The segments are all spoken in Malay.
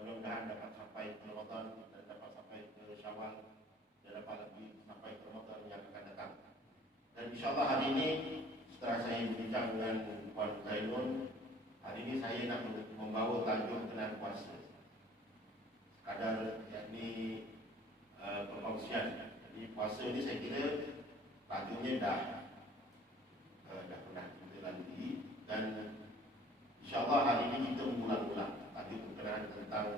mudah-mudahan dapat sampai ke Ramadan dan dapat sampai ke Syawal dan dapat lagi sampai ke Ramadan yang akan datang. Dan insyaAllah hari ini setelah saya berbincang dengan Puan Zainun, hari ini saya nak membawa tajuk berkenaan puasa. Sekadar yakni perkongsian. Jadi puasa ini saya kira tajuknya dah pernah kita lalui, dan insyaAllah hari ini kita mengulang-ulang tajuk berkenaan tentang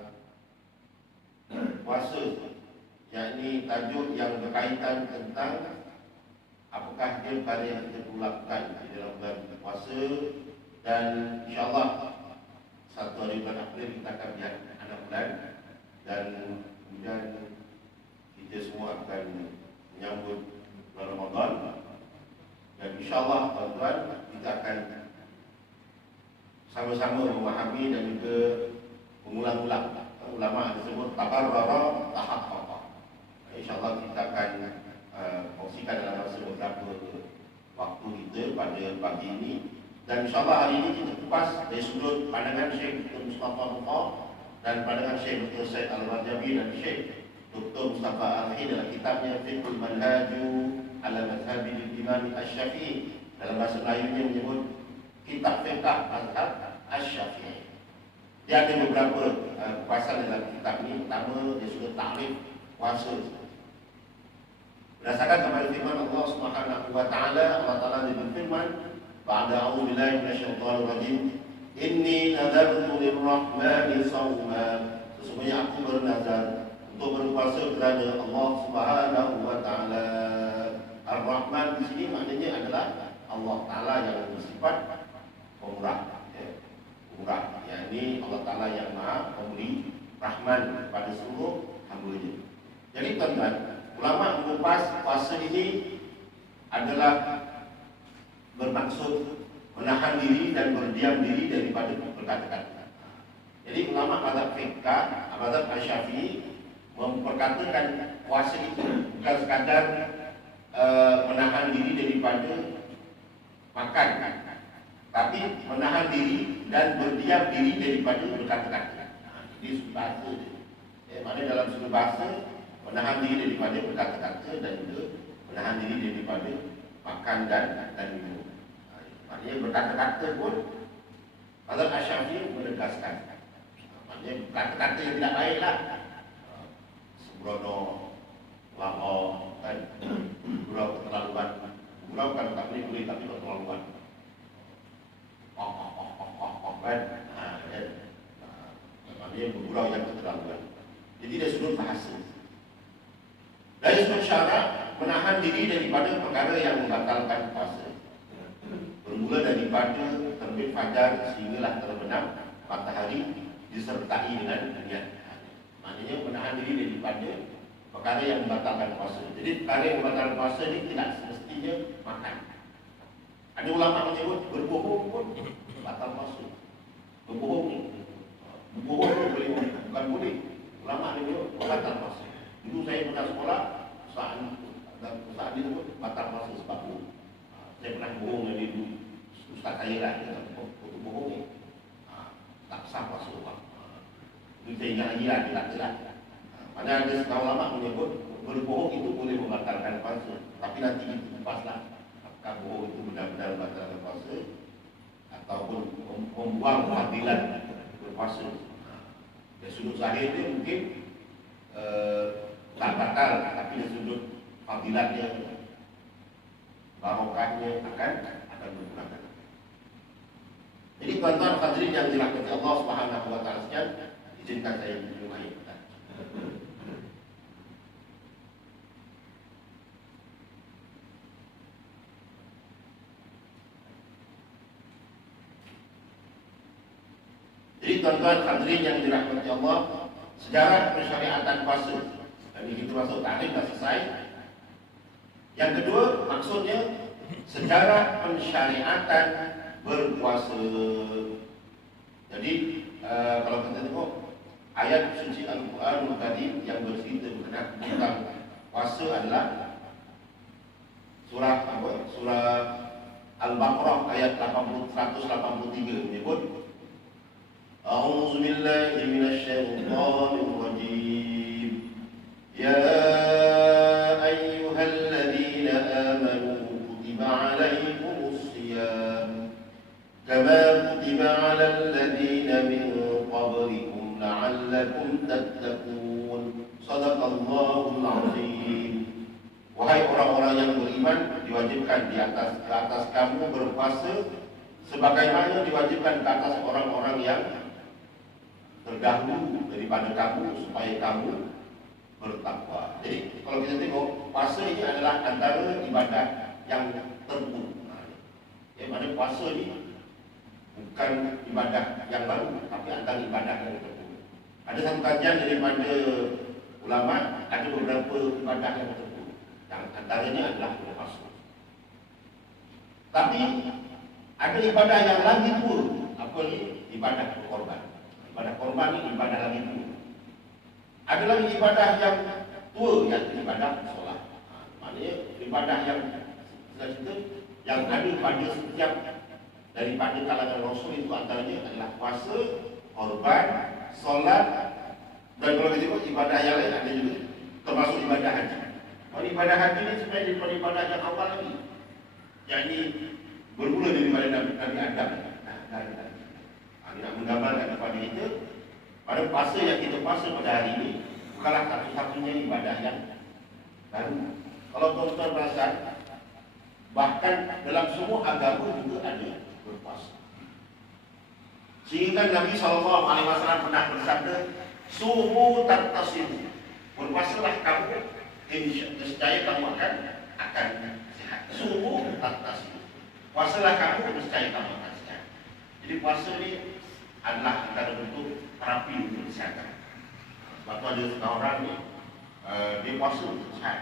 puasa, yakni tajuk yang berkaitan tentang apakah dia perkara yang kita perlu lakukan di dalam bulan puasa. Dan insyaAllah 1 hari bulan April kita akan lihat 6 bulan, dan kemudian kita semua akan menyambut bulan Ramadan. Dan insyaAllah tuan-tuan, kita akan sama-sama memahami dan juga mengulang-ulang. Ulama disebut tabarrara tahaqqaqa. InsyaAllah kita akan kongsikan dalam masa beberapa waktu kita pada pagi ini. Dan insyaAllah hari ini kita kupas dari sudut pandangan Syekh Dr. Mustafa Muqah dan pandangan Syekh Dr. Said Al-Rajabi dan Syekh Dr. Mustafa Al-Hi dalam kitabnya Fiqhul Manhaju ala Mazhabi Imam Asy-Syafi'i. Dalam bahasa Melayunya menyebut kitab fiqh mazhab Asy-Syafi'i. Dia ada beberapa kupasan dalam kitab ini. Pertama, dia sudah takrif puasa. Berdasarkan kepada firman Allah Subhanahu wa taala, Allah Taala berfirman, "Ba'da a'udzu billahi minasyaitonir rajim, inni nadartu lirrahmani shawma." Sesungguhnya aku bernazar untuk berpuasa kepada Allah Subhanahu wa taala. Ar-Rahman di sini maknanya adalah Allah Taala yang bersifat pemurah. Murah, yakni Allah Ta'ala yang maha memberi rahman kepada seluruh hamba-Nya. Jadi tuan-tuan, ulama mengupas puasa ini adalah bermaksud menahan diri dan berdiam diri daripada perkataan. Jadi ulama mazhab fiqh, mazhab Asy-Syafi'i memperkatakan puasa itu bukan sekadar menahan diri daripada makan, tapi menahan diri dan berdiam diri daripada berkata-kata. Ini sudut bahasa dia. Maknanya dalam sudut bahasa, menahan diri daripada berkata-kata dan juga menahan diri daripada makan dan minum. Maknanya berkata-kata pun mazhab Asy-Syafi'i menegaskan. Maknanya kata-kata yang tidak baiklah. Sembrono, lahor, kan, gurau keterlaluan. Gurau kan tak boleh tapi keterlaluan. Maknanya bergurau yang keterlaluan. Jadi dari sudut bahasa, dari sudut syarak, menahan diri daripada perkara yang membatalkan puasa, bermula daripada terbit fajar sehinggalah terbenam matahari disertai dengan niat. Maknanya menahan diri daripada perkara yang membatalkan puasa. Jadi perkara yang membatalkan puasa ini tidak semestinya makan. Ada ulama menyebut berbohong pun batal puasa. Berbohong ni, berbohong ni boleh, bukan boleh. Ulama ni menyebut batal puasa. Dulu saya pernah sekolah, saat ini pun batal puasa sebab tu. Saya pernah bohong dari dulu. Ustaz saya lah, dia kata, bohong ni tak sah puasa. Itu saya ingat lagi lah, dia tak telah. Padahal ada setahun ulama menyebut berbohong itu boleh membatalkan puasa. Tapi nanti kita kupaslah apakah bohong itu benar-benar membatalkan puasa ataupun membuang fadilat berpuasa. Dari sudut zahir dia mungkin tak batal, tapi dari sudut fadilatnya, barokahnya akan berkurang. Jadi tuan-tuan hadirin yang dirahmati Allah Subhanahu wa taala sekalian, izinkan saya minum air. Jadi tuan-tuan hadirin yang dirahmati Allah, sejarah pensyariatan puasa. Dan ini kita masuk takrif dah selesai. Yang kedua, maksudnya sejarah pensyariatan berpuasa. Jadi kalau kita tengok ayat suci Al-Quranul Karim yang bercerita berkenaan tentang puasa adalah surah apa? Surah Al-Baqarah ayat 183 menyebut أعوذ بالله من الشيطان الرجيم يا أيها الذين آمنوا كتب عليكم الصيام كما كتب على الذين من قبلكم لعلكم تتقون صدق الله العظيم. Wahai orang-orang yang beriman, diwajibkan di atas kamu berpuasa sebagaimana diwajibkan ke atas orang-orang yang terdahulu daripada kamu supaya kamu bertakwa. Jadi kalau kita tengok, puasa ini adalah antara ibadah yang tertentu. Yang mana puasa ini bukan ibadah yang baru, tapi antara ibadah yang tertentu. Ada satu kajian daripada ulama, ada beberapa ibadah yang tertentu. Yang antaranya adalah puasa. Tapi ada ibadah yang lagi tua. Apa ni? Ibadah korban. Ibadah korban ni ibadah lagi tua. Ada lagi ibadah yang tua, yang ibadah solat. Maknanya ibadah yang yang ada pada setiap daripada kalangan Rasul itu antaranya adalah puasa, korban, solat, dan kalau kita tengok ibadah yang lain ada juga, termasuk ibadah haji. Kalau ibadah haji ni sebenarnya daripada ibadah yang awal lagi, yang ini bermula daripada Nabi Adam. Ini nak menggambarkan kepada kita, pada puasa yang kita puasa pada hari ini bukanlah satu-satunya ibadah yang baru. Kalau tuan-tuan perasan, bahkan dalam semua agama juga ada berpuasa. Sehingga Nabi SAW pernah bersabda, sumu tartasimu, berpuasalah kamu, nescaya kamu akan sehat. Sumu tartasimu, puasalah kamu, nescaya kamu akan sehat. Jadi puasa ni adalah antara bentuk terapi untuk kesihatan. Sebab tu ada setengah orang ni dia puasa untuk sehat.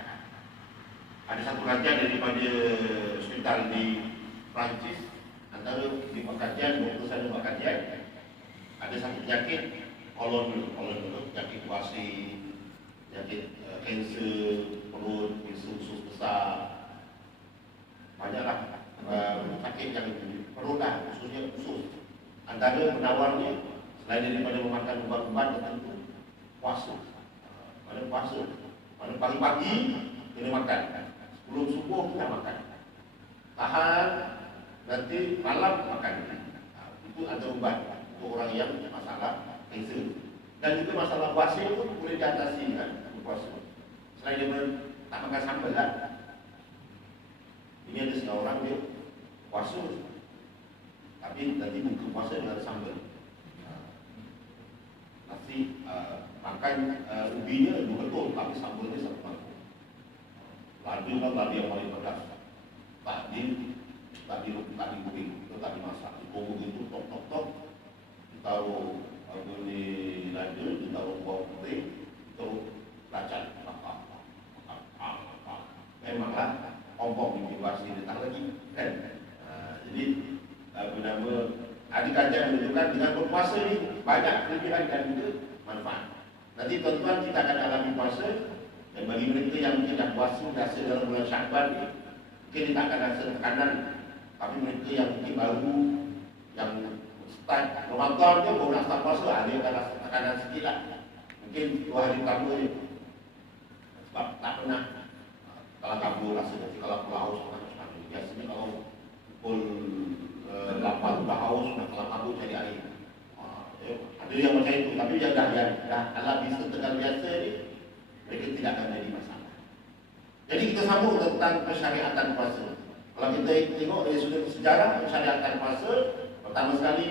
Ada satu kajian daripada hospital di Perancis, antara di kajian, doktor sana buat kajian, ada satu penyakit kolon penyakit puasir, penyakit kanser perut, kanser usus besar, banyaklah sakit yang perut lah, khususnya usus. Antara penawarnya selain daripada memakan ubat-ubat tertentu, puasa. Pada puasa, pada pagi-pagi kena makan, sebelum subuh kita makan, tahan, nanti malam makan. Itu antara ubat untuk orang yang masalah kanser. Dan juga masalah puasa itu boleh diatasi kan, puasa. Selain daripada tak makan sambal lah. Ini ada setengah orang dia puasa, tapi nanti buka puasa dengan sambal. Nasi makan ubinya dua betul, tapi sambalnya satu mangkuk. Ladu kan ladu yang paling pedas. Tak digoreng, itu tak dimasak. Digoreng itu top. Ditaruh ladu, ditaruh bawang putih, ditaruh kacang. Memanglah kompok bikin puasa datang lagi kan. Jadi bernama ada kajian menunjukkan dengan berpuasa ni banyak kelebihan dan juga manfaat. Nanti tuan-tuan kita akan alami puasa, dan bagi mereka yang mungkin dah puasa rasa dalam bulan Syakban ni, mungkin dia tak akan rasa tekanan. Tapi mereka yang mungkin baru, yang start Ramadan je baru nak start puasa, dia akan rasa tekanan sikit lah. Mungkin 2 hari pertama je, sebab tak pernah kalau kabur rasa nanti kalau haus biasanya kalau pukul 8 dah haus, nak kalau kabur cari air. Ada yang macam itu, tapi yang dah alami setengah biasa ni, mereka tidak akan jadi masalah. Jadi kita sambung tentang persyariatan puasa. Kalau kita tengok dari sudut sejarah persyariatan puasa, pertama sekali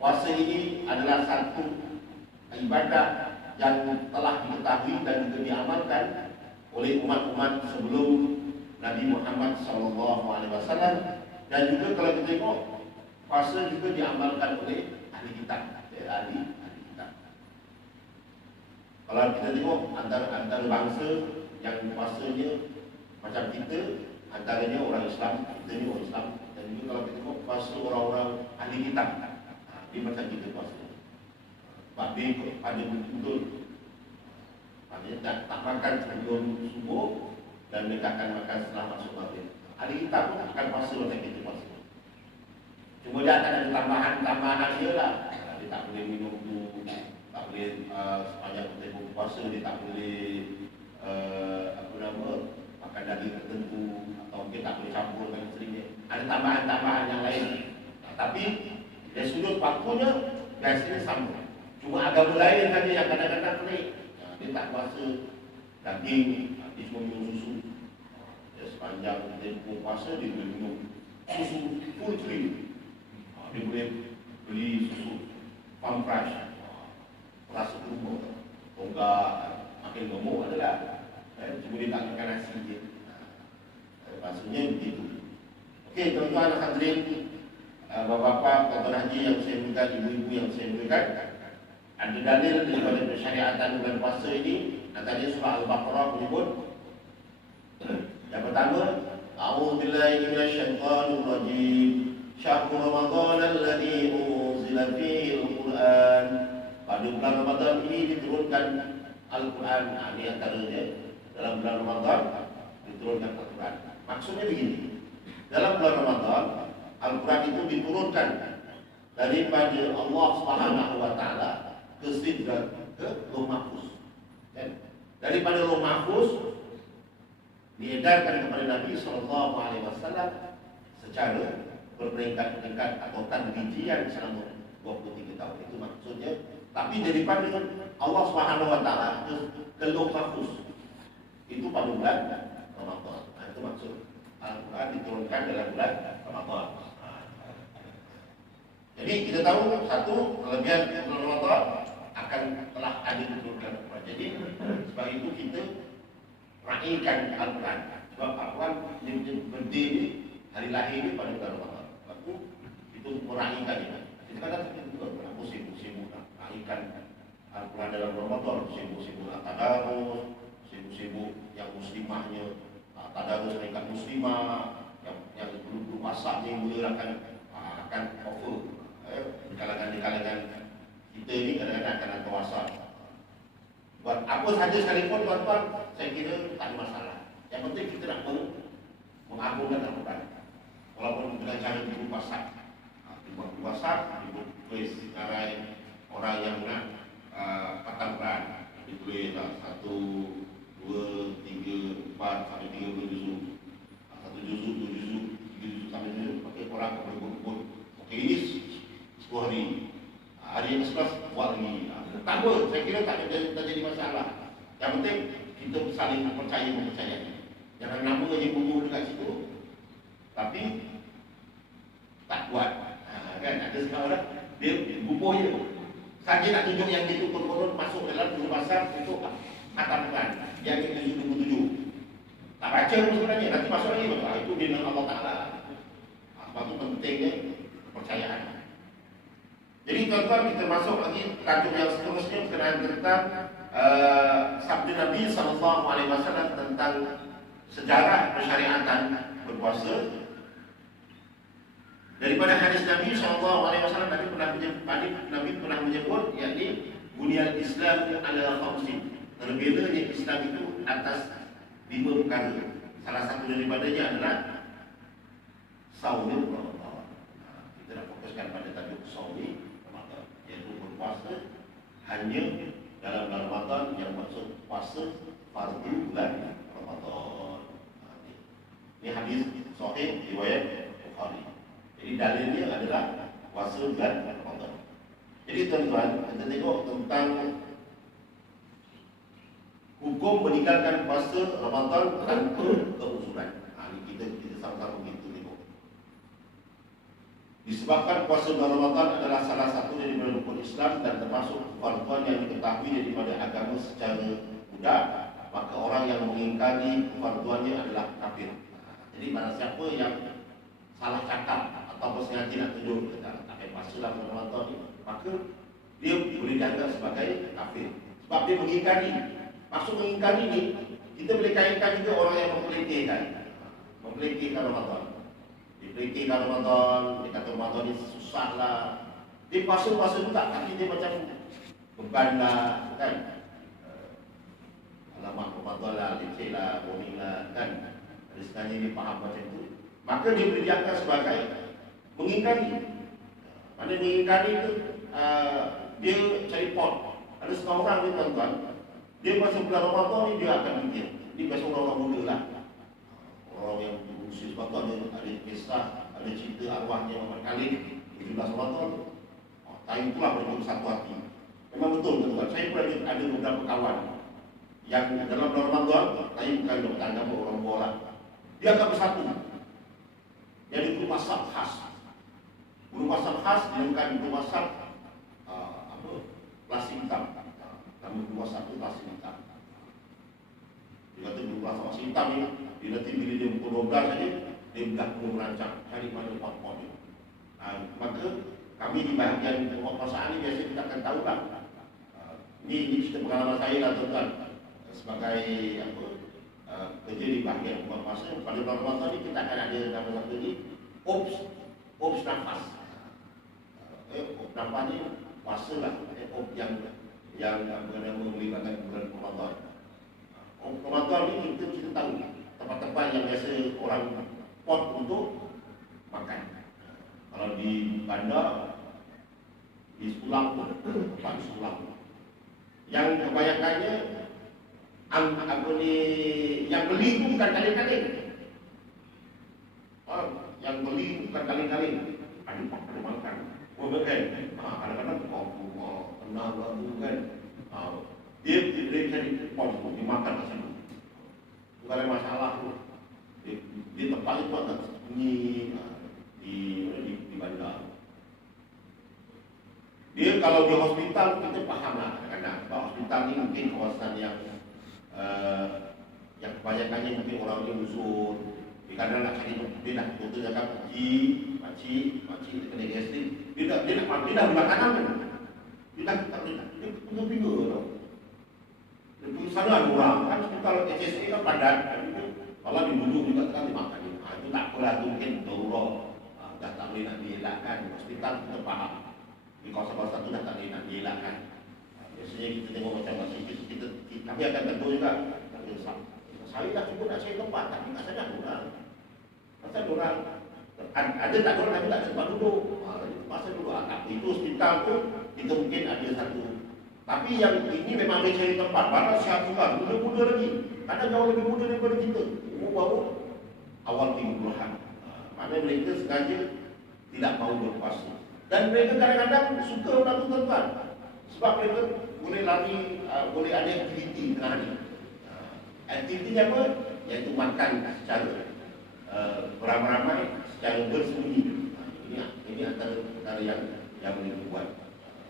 puasa ini adalah satu ibadah yang telah diketahui dan juga diamalkan oleh umat-umat sebelum Nabi Muhammad SAW. Dan juga kalau kita tengok, puasa juga diamalkan oleh ahli kitab. Ahli kitab. Kalau kita tengok antara bangsa yang puasanya macam kita, antaranya orang Islam, kita ni orang Islam. Dan juga kalau kita tengok puasa orang-orang ahli kitab, dia macam kita puasa. Sebab dia pada betul-betul, maknanya tak makan sebelum subuh, dan mereka akan makan setelah masuk maghrib. Ahli kitab pun akan puasa macam kita puasa. Cuma dia akan ada tambahan dia lah. dia tak boleh minum tu, tak boleh sepanjang tempoh puasa dia tak boleh makan daging tertentu, atau mungkin tak boleh campur dengan isteri dia. Ada tambahan-tambahan yang lain. Tapi dari sudut waktunya biasanya sama. Cuma agama lain saja yang kadang-kadang pelik. Dia tak puasa daging, dia cuma minum susu. Sepanjang tempoh puasa dia boleh minum susu full cream. Dia boleh beli susu farm fresh, rasa kurma, tonggak, makin gemuk adalah. Cuma dia tak makan nasi je. Maksudnya begitu. Okey, tuan-tuan hadirin, bapa-bapa, tuan-tuan haji yang saya muliakan, ibu-ibu yang saya muliakan, ada dalil daripada persyariatan bulan puasa ini. Tadi surah Al-Baqarah menyebut yang pertama, a'udzubillahi minasyaitonir rajim. Syahrul Ramadan alladzi unzila fihi al-Quran. Pada bulan Ramadan ini diturunkan Al-Quran. Ini antaranya dalam bulan Ramadan diturunkan Al-Quran. Maksudnya begini, dalam bulan Ramadan Al-Quran itu diturunkan daripada Allah Subhanahu wa taala ke Sidrat, ke Lauh Mahfuz. Daripada Lauh Mahfuz diedarkan kepada Nabi SAW secara berperingkat-peringkat atau tadrijian selama 23 tahun. Itu maksudnya. Tapi daripada Allah Subhanahu wa taala ke Lauh Mahfuz itu pada bulan Ramadan. Itu maksud Al-Quran diturunkan dalam bulan Ramadan. Jadi kita tahu satu kelebihan bulan Ramadan akan telah ada diturunkan Al-Quran. Jadi sebab itu kita raikan Al-Quran. Sebab Al-Quran berdiri ni, hari lahir ni pada bulan Ramadan. Sebab itu meraikan dia. Kadang-kadang kita juga berapa sibuk-sibuk nak raikan Al-Quran dalam Ramadan. Sibuk-sibuk nak tadarus, sibuk-sibuk yang muslimahnya tadarus mereka muslimah, yang dulu masak ni mula akan offer di kalangan kita ni kadang-kadang akan ada kawasan. Buat apa saja sekalipun tuan-tuan, saya kira tak ada masalah. Yang penting kita nak mengagungkan Al-Quran. Walaupun dengan cara dulu masak, dibuat masak, dibuat tulis sekarang orang yang nak patang Quran, ditulis 1, 2, 3, 4 sampai 30 juzuk. 1 juzuk, 2 juzuk, 3 juzuk sampai 5 juzuk. Pakai orang kepada buku. Okey, ini 10 hari. Hari yang ke-11 buat lagi. Tak apa, saya kira tak jadi masalah. Yang penting kita saling mempercayai. Jangan nama je buku dekat situ, tapi tak buat. Kan ada sekarang orang dia bubuh je. Saja nak tunjuk yang itu konon masuk dalam guru pasar untuk katakan yang itu 27. Tak baca pun sebenarnya, nanti masuk lagi betul. Itu di dalam Allah Ta'ala. Sebab itu pentingnya kepercayaan. Jadi tuan-tuan, kita masuk lagi tajuk yang seterusnya berkenaan tentang sabda Nabi SAW tentang sejarah persyariatan berpuasa. Daripada hadis Nabi SAW, Nabi pernah menyebut, yakni bunyal Islam ala khamsin. Terbelanya Islam itu atas 5 perkara. Salah satu daripadanya adalah saumul Ramadan. Kita nak fokuskan pada tajuk saumul Ramadan, iaitu berpuasa hanya dalam bulan Ramadan, yang maksud puasa fardu bulan Ramadan. Ini hadis sahih riwayat Bukhari. Jadi dalilnya adalah puasa bulan Ramadan. Jadi tuan-tuan, kita tengok tentang hukum meninggalkan puasa Ramadan tanpa keuzuran. Ini kita sama-sama begitu tengok. Disebabkan puasa bulan Ramadan adalah salah satu daripada rukun Islam dan termasuk farduan yang diketahui daripada agama secara mudah, maka orang yang mengingkari farduannya adalah kafir. Jadi mana siapa yang salah cakap atau bersengaja nak tunjuk tak payah puasa dalam Ramadan ni, maka dia boleh dianggap sebagai kafir. Sebab dia mengingkari. Maksud mengingkari ni, kita boleh kaitkan juga orang yang mempelekehkan Ramadan. Dipelekehkan Ramadan, dia kata Ramadan ni susah lah. Dia puasa-puasa tu tak, tapi dia macam beban lah, kan? Alamak Ramadan lah, leceh lah, boring lah, kan? Ada sebenarnya dia faham macam tu. Maka dia boleh dianggap sebagai mengingkari. Mana mengingkari tu, dia cari pot. Ada setengah orang ni tuan-tuan, dia masa bulan Ramadan ni dia akan fikir. Ini biasa orang-orang muda lah, orang yang berusia sebab ada kisah, ada cerita arwahnya Muhammad Khalid 17 Ramadan tu. Time itulah mereka bersatu hati. Memang betul tuan-tuan. Saya pun ada beberapa kawan yang dalam bulan Ramadan, saya bukan dokter agama, orang bola, dia akan bersatu. Jadi guru masak khas. Guru masak khas dinamakan guru masak plastik hitam. Kami guru masak itu plastik hitam. Dia kata guru masak plastik hitam ni, dia nanti bila dia pukul 12 saja, dia dah mula merancang cari mana pot-pot ni. Maka kami di bahagian penguasaan ni biasa kita akan tahu lah. Ini cerita pengalaman saya lah tuan-tuan. Sebagai kerja di bahagian penguasa, pada bulan Ramadan ni kita akan ada nama satu ni Ops nafas. Ops nafas ni puasa lah. Ops yang melibatkan bulan Ramadan. Ops Ramadan ni kita tahu tempat-tempat yang biasa orang pot untuk makan. Kalau di bandar, di Sulang tu, tempat di Sulang. Yang kebanyakannya yang beli itu bukan kaling-kaling. Yang beli bukan kaling-kaling. Ada makan. Kan? Kadang-kadang tenang lah tu kan. Dia cari pot tu, dia makan kat situ. Bukan ada masalah tu. Di tempat itu agak sembunyi di bandar. Dia kalau di hospital kita faham lah kadang-kadang. Sebab hospital ni mungkin kawasan yang kebanyakannya mungkin orang ni usul. Kadang nak cari dia dah doktor cakap makcik dia kena gastrik. Dia dah beli makanan kan. Dia dah tak boleh. Dia pinggul-pinggul tau. Dia pergi sana ada orang kan hospital HSA kan padat. Kalau duduk juga kan dia makan. Itu tak apalah tu mungkin darurat. Dah tak boleh nak dielakkan. Hospital kita faham. Di kawasan-kawasan tu dah tak boleh nak dielakkan. Biasanya kita tengok macam kita kami akan tegur juga. Saya dah cuba nak cari tempat, tapi tak sadar orang. Pasal orang ada tak orang tapi tak ada tempat duduk. Pasal duduk tak itu hospital tu kita mungkin ada satu. Tapi yang ini memang dia cari tempat. Barang siap juga, muda-muda lagi. Kadang jauh lebih muda daripada kita. Baru awal 30-an. Maknanya mereka sengaja tidak mahu berpuasa. Dan mereka kadang-kadang suka orang tu tuan-tuan. Sebab mereka boleh lari, boleh ada aktiviti tengah hari. Aktivitinya apa? Iaitu makan secara beramai-ramai, secara bersembunyi. Ini antara yang boleh dibuat.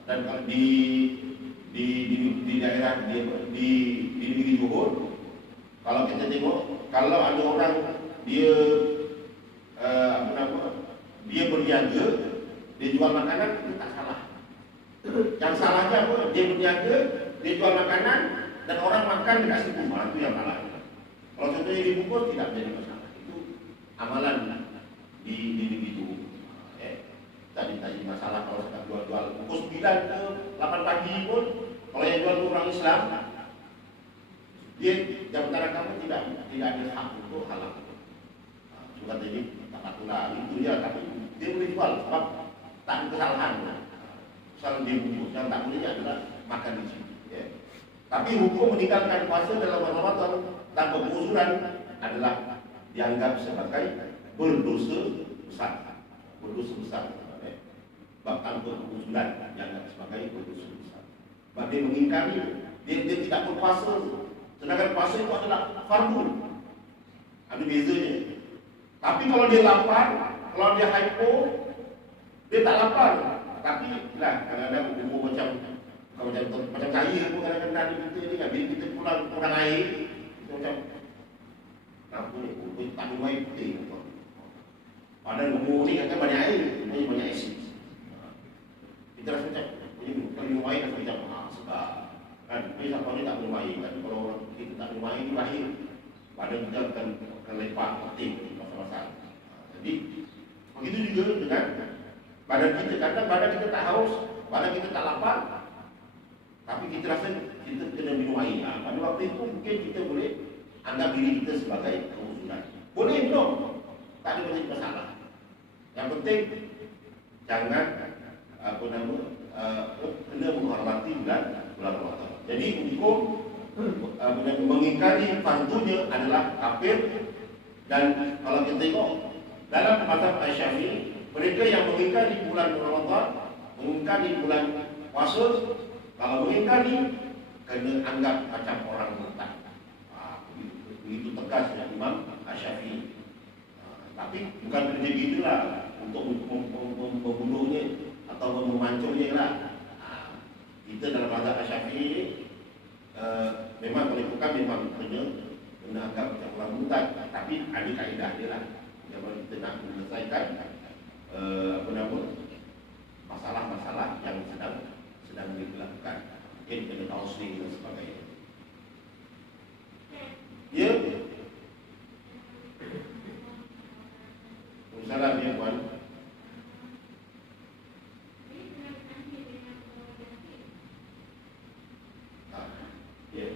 Dan kalau di daerah di negeri Johor, kalau kita tengok, kalau ada orang dia dia berniaga, dia jual makanan, itu tak salah. Yang salahnya apa? Dia berniaga, dia jual makanan dan orang makan dekat situ. Itu yang salah. Kalau contohnya dibungkus tidak menjadi masalah. Itu amalan di negeri itu. Tadi masalah kalau sedang jual-jual pukul 9 ke 8 pagi pun, kalau yang jual itu orang Islam, dia jabatan agama tidak ada hak untuk halal. Sudah jadi tak patutlah itu dia, tapi dia boleh jual sebab tak ada kesalahan. Kesalahan dia bungkus. Yang tak boleh adalah makan di sini. Tapi hukum meninggalkan puasa dalam Ramadan tanpa penguzuran adalah dianggap sebagai berdosa besar. Berdosa besar. Sebab tanpa penguzuran dianggap sebagai berdosa besar. Sebab dia mengingkari, dia tidak berpuasa. Sedangkan puasa itu adalah fardu. Ada bezanya. Tapi kalau dia lapar, kalau dia hypo, dia tak lapar. Tapi lah kadang-kadang umur macam kaya pun kadang-kadang kita ni kan, bila kita pulang kurang air, kita macam kenapa ni, tak minum air putih. Padahal umur ni kan banyak air, banyak asid. Kita rasa macam, kalau minum air rasa macam sebab kan, ni siapa ni tak minum air. Tapi kalau orang kita tak minum air, ni lahir badan kita akan lepak, aktif masa-masa. Jadi begitu juga dengan badan kita. Kadang badan kita tak haus, badan kita tak lapar, tapi kita rasa kita kena minum air. Pada waktu itu mungkin kita boleh anggap diri kita sebagai penguzuran. Boleh minum, tak ada banyak masalah. Yang penting jangan kena menghormati bulan Ramadan. Jadi hukum mengingkari fardunya adalah kafir. Dan kalau kita tengok dalam mazhab Syafi'i, mereka yang mengingkari bulan Ramadan, mengingkari bulan puasa, kalau mengingkari kena anggap macam orang murtad. Begitu tegas ya Imam Syafi'i. Tapi bukan kerja gitulah untuk membunuhnya atau memancurnya lah. Kita dalam mazhab Syafi'i memang melakukan memang kena anggap macam orang murtad, tapi ada kaedah dia lah. Kalau kita nak menyelesaikan masalah-masalah yang sedang dilakukan, mungkin kena counseling dan sebagainya. Ya. Salam ya puan. Ya.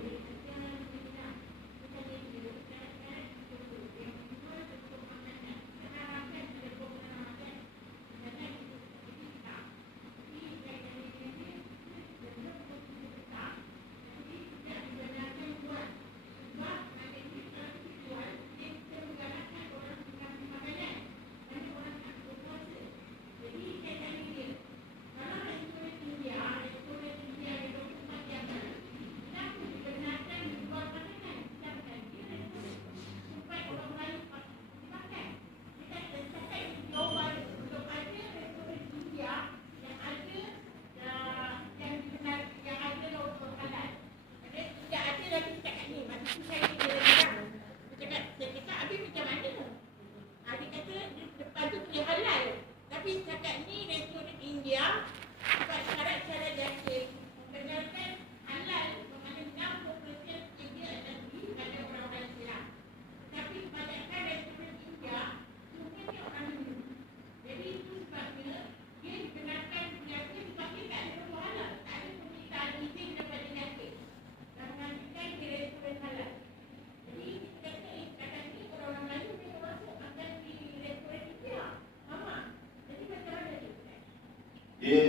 Dia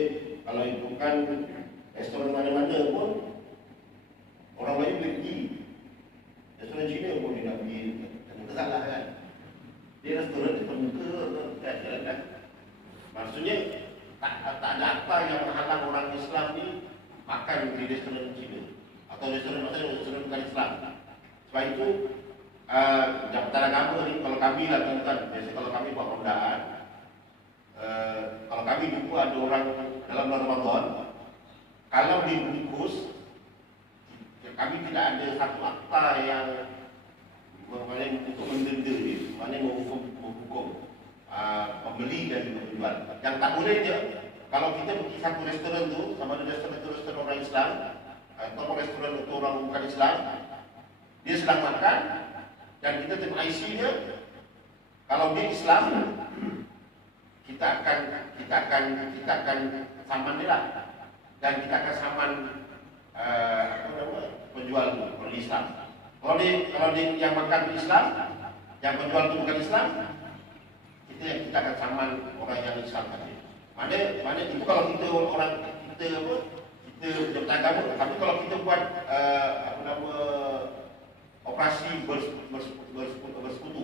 kalau itu kan restoran mana-mana pun orang lain boleh pergi. Restoran Cina pun dia nak pergi, tak salah kan. Dia restoran itu terbuka kan. Maksudnya tak ada apa yang menghalang orang Islam ni makan di restoran Cina atau restoran bukan Islam. Sebab itu Jabatan Agama ni kalau kami lah kan, biasa kalau kami buat pemudaan, kalau kami jumpa ada orang dalam bulan Ramadan, kalau dibungkus, kami tidak ada satu akta yang untuk mendenda dia, maknanya menghukum pembeli dan penjual. Yang tak boleh je, kalau kita pergi satu restoran tu, sama ada restoran orang Islam atau restoran untuk orang bukan Islam, dia sedang makan dan kita tengok IC dia, kalau dia Islam, kita akan saman dia lah, dan kita akan saman penjual tu, orang Islam. Kalau dia yang makan Islam, yang penjual tu bukan Islam, kita akan saman orang yang Islam tadi. Mana itu kalau kita orang kita jabatan agama. Tapi kalau kita buat operasi bersekutu, bersepadu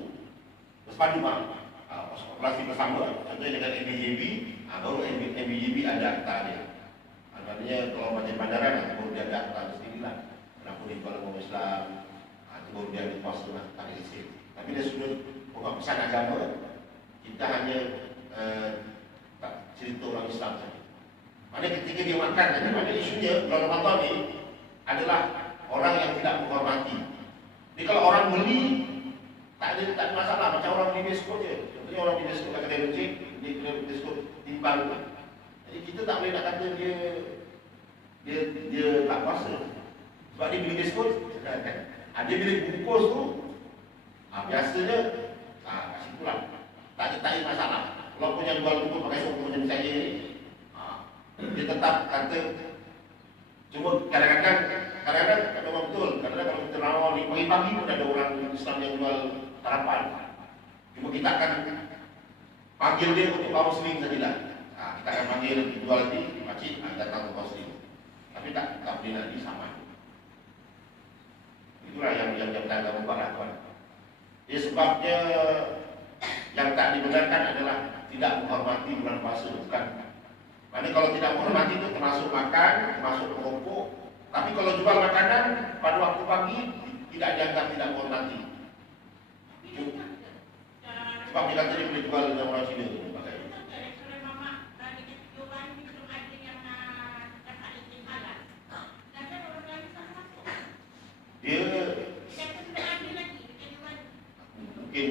operasi bersama, contohnya dengan MBJB, baru MBJB ada akta dia. Artinya kalau macam bandaran, baru dia ada akta sendiri lah. Kenapa dia jual orang Islam, itu baru dia ada kuasa lah, tak ada isim. Tapi dia sudah bukan pesan agama, kita hanya cerita orang Islam saja. Mana ketika dia makan, mana isunya bulan Ramadan ni adalah orang yang tidak menghormati. Jadi kalau orang beli, tak ada masalah, macam orang beli biskut je. Contohnya orang beli biskut kat kedai runcit, dia beli biskut timbang. Jadi kita tak boleh nak kata dia tak puasa. Sebab dia beli biskut, dia beli bungkus tu, biasanya kat situ lah. Tak ada masalah. Walaupun yang jual tu pakai sokong macam saya ni, dia tetap kata. Cuma kadang-kadang memang betul. Kadang-kadang kalau kita rawat ni, pagi-pagi pun ada orang Islam yang jual sarapan. Cuma kita akan panggil dia untuk kaum muslim sajalah. kita akan panggil jual di makcik, datang ke muslim. Tapi tak boleh nanti sama. Itulah yang kita buat lah tuan. Jadi sebabnya yang tak dibenarkan adalah tidak menghormati bulan puasa, bukan? Maknanya kalau tidak menghormati itu termasuk makan, termasuk merokok. Tapi kalau jual makanan pada waktu pagi tidak dianggap tidak menghormati. Sebab dia kata dia boleh jual dengan orang Cina. Dia mungkin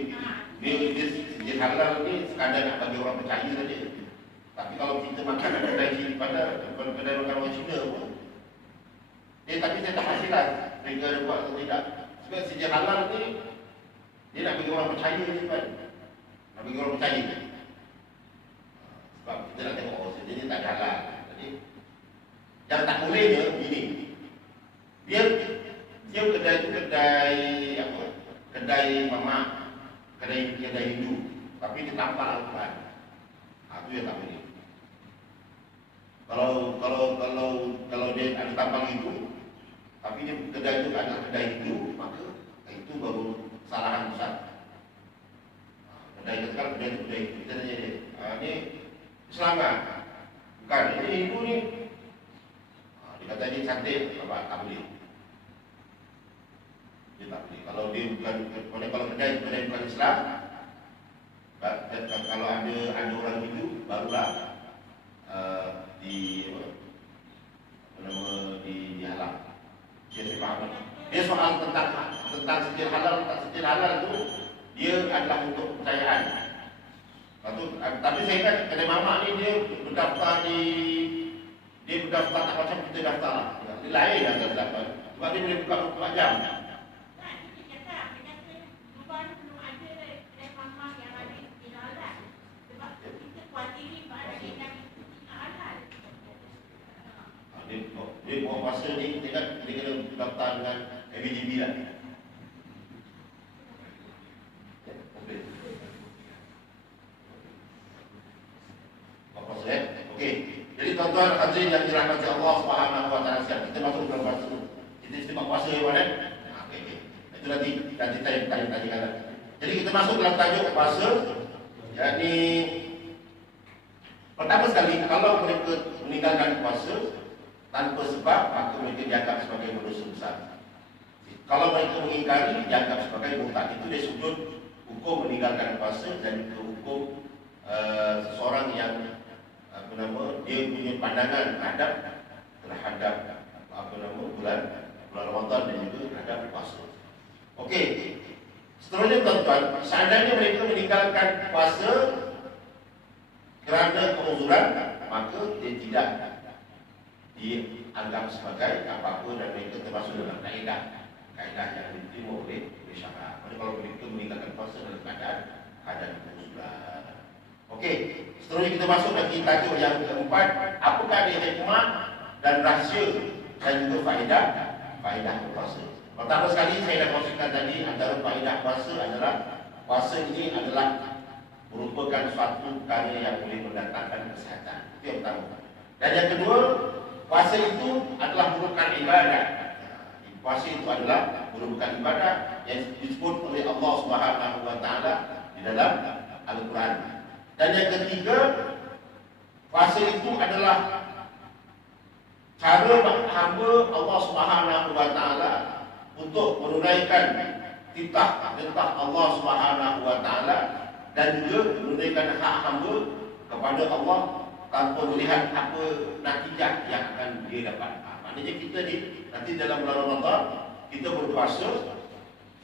dia halal ni sekadar nak bagi orang percaya saja. Tapi kalau kita makan kedai Cina pada kedai makan orang Cina pun tapi saya tak pastilah mereka ada buat atau tidak. Sebab sejak halal ni dia nak bagi orang percaya je kan. Nak bagi orang percaya. Sebab kita nak tengok sebenarnya tak ada halal. Jadi yang tak bolehnya ini. Dia kedai tu kedai apa? Kedai mamak, kedai Hindu. Tapi dia tampal Al-Quran. Itu yang tak boleh. Kalau dia ada tampal itu, tapi dia kedai itu adalah kedai Hindu, maka itu baru kesalahan besar. Kedai katakan kedai Hindu, kita tanya dia, ini Islam kan? Bukan, ini Hindu ni. Dia kata dia cantik, tak boleh. Dia tak boleh. Kalau dia bukan, kalau kedai bukan Islam, kalau ada orang Hindu, barulah dihalang. Dia soal tentang sijil halal, tak sijil halal itu dia adalah untuk kepercayaan. Tapi saya ingat kedai mamak ni dia berdaftar tak macam kita daftar lah. Dia lain lah dia daftar. Sebab dia boleh buka 24 jam. Dia buat puasa ni, dia kena daftar dengan FBDB lah. Buat puasa okey. Jadi tuan-tuan hadirin yang dirahmati Allah Subhanahu wa taala sekalian, kita masuk dalam puasa. Kita buat puasa tuan okey. Itu nanti tadi kata. Jadi kita masuk dalam tajuk puasa. Jadi pertama sekali kalau mereka meninggalkan puasa tanpa sebab, maka mereka dianggap sebagai berdosa besar. Kalau mereka mengingkari, dianggap sebagai murtad. Itu dia sebut hukum meninggalkan puasa dan juga hukum seseorang yang dia punya pandangan terhadap bulan Ramadan dan juga terhadap puasa. Okey. Seterusnya tuan-tuan, seandainya mereka meninggalkan puasa kerana keuzuran, maka dia tidak dianggap sebagai apa-apa dan mereka termasuk dalam kaedah yang diterima oleh syarak. Kalau mereka meninggalkan puasa dalam keadaan keuzuran. Okey, seterusnya kita masuk lagi tajuk yang keempat, apakah dia hikmah dan rahsia dan juga faedah puasa. Pertama sekali saya dah kongsikan tadi, antara faedah puasa adalah puasa ini adalah merupakan suatu perkara yang boleh mendatangkan kesihatan. Itu yang pertama. Dan yang kedua, puasa itu adalah merupakan ibadah. Puasa itu adalah merupakan ibadah yang disebut oleh Allah Subhanahu wa taala di dalam Al-Quran. Dan yang ketiga, puasa itu adalah cara hamba Allah Subhanahu wa taala untuk menunaikan titah Allah Subhanahu wa taala dan juga menunaikan hak hamba kepada Allah tanpa melihat apa natijah yang akan dia dapat. Maknanya kita nanti dalam bulan Ramadan kita berpuasa,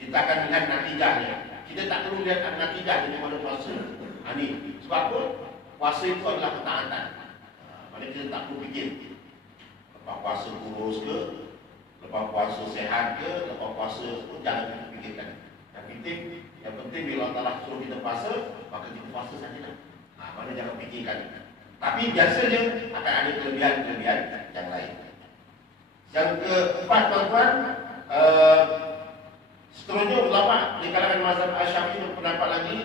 kita akan lihat natijahnya. Kita tak perlu lihat natijah daripada puasa. Ini sebab apa? Puasa itu adalah ketaatan. Maknanya kita tak perlu fikir lepas puasa kurus ke, lepas puasa sehat ke, lepas puasa pun jangan fikirkan. Yang penting bila Allah suruh kita puasa, maka kita puasa sajalah. Maknanya jangan fikirkan. Tapi biasanya akan ada kelebihan-kelebihan yang lain. Yang keempat tuan-tuan, seterusnya ulama di kalangan mazhab Asy-Syafi'i berpendapat lagi,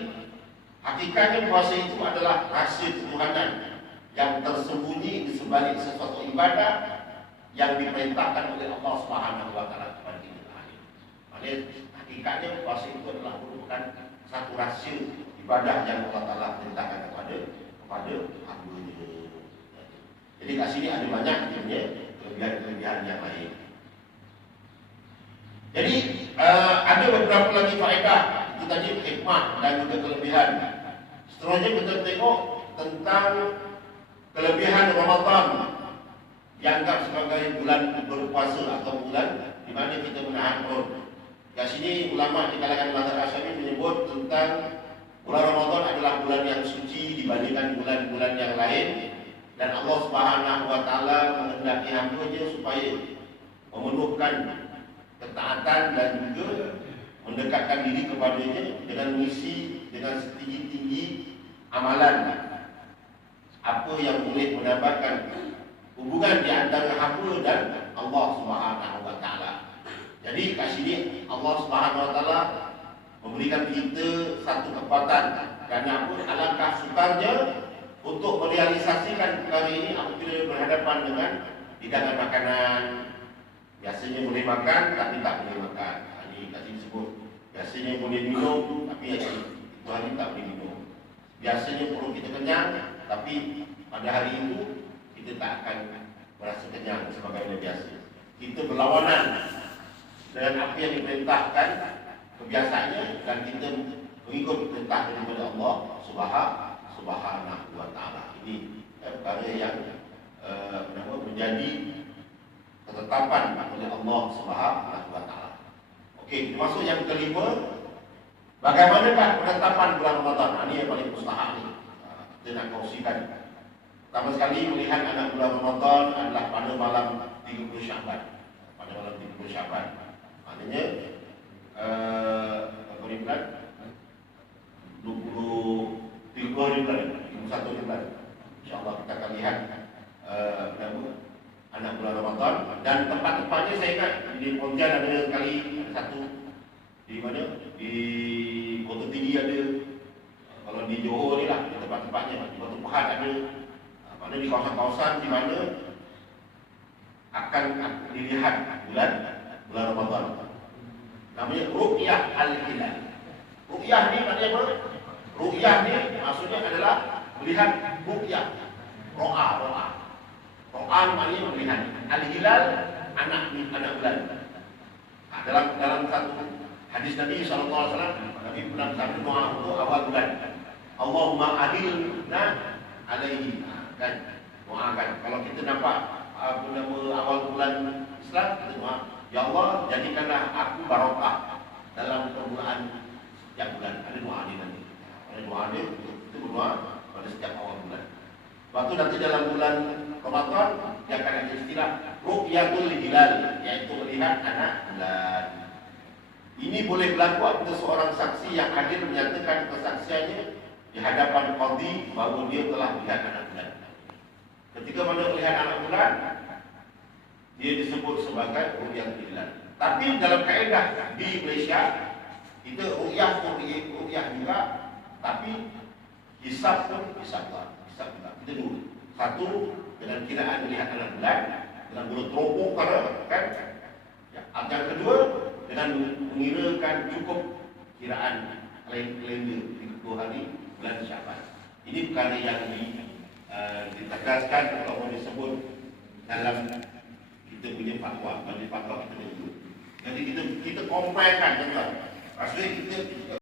hakikatnya puasa itu adalah rahsia ketuhanan yang tersembunyi di sebalik sesuatu ibadah yang diperintahkan oleh Allah Subhanahu wa taala kepada kita. Maknanya hakikatnya puasa itu adalah merupakan satu rahsia ibadah yang Allah Taala perintahkan kepada hamba-Nya. Jadi kat sini ada banyak kelebihan-kelebihan yang lain. Jadi ada beberapa lagi faedah. Itu tadi hikmah dan juga kelebihan. Seterusnya kita tengok tentang kelebihan Ramadan dianggap sebagai bulan berpuasa atau bulan di mana kita menahan perut. Kat sini ulama di kalangan mazhab Asy'ari menyebut tentang bulan Ramadan adalah bulan yang suci dibandingkan bulan-bulan yang lain, dan Allah Subhanahu wa taala menghendaki hamba-Nya supaya memenuhkan ketaatan dan juga mendekatkan diri kepada-Nya dengan mengisi dengan setinggi-tinggi amalan apa yang boleh menambahkan hubungan di antara hamba dan Allah Subhanahu wa taala. Jadi kat sini Allah Subhanahu wa taala memberikan kita satu kekuatan, kerana apa? Alangkah sukarnya untuk merealisasikan perkara ini apabila berhadapan dengan hidangan makanan. Biasanya boleh makan tapi tak boleh makan. Ini kat sini sebut. Biasanya boleh minum tapi itu hari tak boleh minum. Biasanya perut kita kenyang tapi pada hari itu kita tak akan merasa kenyang sebagaimana biasa. Kita berlawanan dengan apa yang diperintahkan kebiasaannya, dan kita mengikut perintah daripada Allah Subhanahu wa taala. Ini perkara yang menjadi ketetapan oleh Allah Subhanahu wa taala. Okey, masuk yang kelima. Bagaimanakah penetapan bulan Ramadan? Ini yang paling mustahak ni. Kita nak kongsikan. Pertama sekali, melihat anak bulan Ramadan adalah pada malam 30 Syaban. Pada malam 30 Syaban. Maknanya berapa bulan? 30 hari bulan, 31 bulan. InsyaAllah kita akan lihat anak bulan Ramadan. Dan tempat-tempatnya saya ingat di Pontian ada sekali, ada satu di mana? Di Kota Tinggi ada. Kalau di Johor ni lah, di tempat-tempatnya, di Batu Pahat ada. Mana di kawasan-kawasan di mana akan dilihat bulan Ramadan. Namanya Ru'yah Al-Hilal. Ru'yah ni maknanya apa? Ru'yah ni maksudnya adalah melihat ru'yah. Ro'a. Ro'a maknanya melihat. Al-Hilal anak bulan. Dalam satu hadis Nabi SAW, Nabi pernah bersabda doa untuk awal bulan. Allahumma ahilna alaihi. Kan doakan. Kalau kita nampak awal bulan Islam, kita doa, ya Allah, jadikanlah aku barokah dalam permulaan setiap bulan. Ada doa ni nanti. Ada doa ni, kita berdoa pada setiap awal bulan. Lepas tu nanti dalam bulan Ramadan dia akan ada istilah Ru'yatul Hilal, iaitu melihat anak bulan. Ini boleh berlaku apabila seorang saksi yang hadir menyatakan kesaksiannya di hadapan qadhi bahawa dia telah melihat anak bulan. Ketika mana melihat anak bulan, dia disebut sebagai Ru'yatul Hilal. Tapi dalam kaedah di Malaysia, kita ru'yah juga, tapi hisab pun hisab juga. Kita dulu. Satu dengan kiraan melihat anak bulan, dengan mulut teropong kan. Ya. Yang kedua dengan mengirakan cukup kiraan kalender 30 hari bulan Syaban. Ini perkara yang ditegaskan atau disebut dalam kita punya fatwa. Bagi fatwa kita dulu. Jadi kita comparekan tuan-tuan. Maksudnya kita